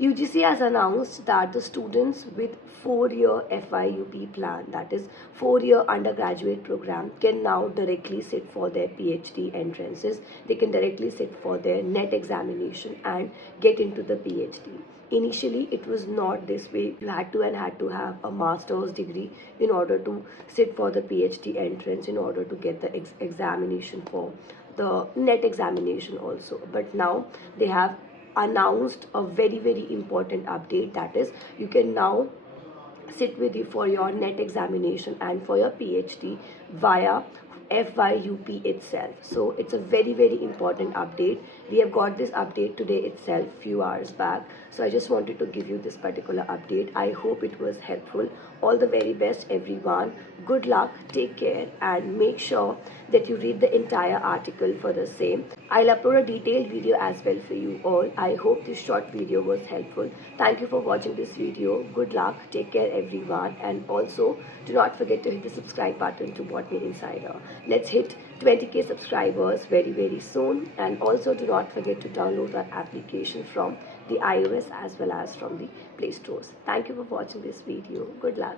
UGC has announced that the students with 4-year FYUP plan, that is 4-year undergraduate program, can now directly sit for their PhD entrances. They can directly sit for their NET examination and get into the PhD. Initially, it was not this way. You had to have a master's degree in order to sit for the PhD entrance, in order to get the examination for the NET examination also. But now they have announced a very important update, that is you can now sit with you for your NET examination and for your PhD via FYUP itself. So it's a very important update. We have got this update today itself, few hours back. So I just wanted to give you this particular update. I hope it was helpful. All the very best, everyone. Good luck, take care, and make sure that you read the entire article for the same. I'll upload a detailed video as well for you all. I hope this short video was helpful. Thank you for watching this video. Good luck, take care everyone, and also do not forget to hit the subscribe button to Botany Insider. Let's hit 20k subscribers very soon, and also do not forget to download our application from the iOS as well as from the Play Stores. Thank you for watching this video. Good luck.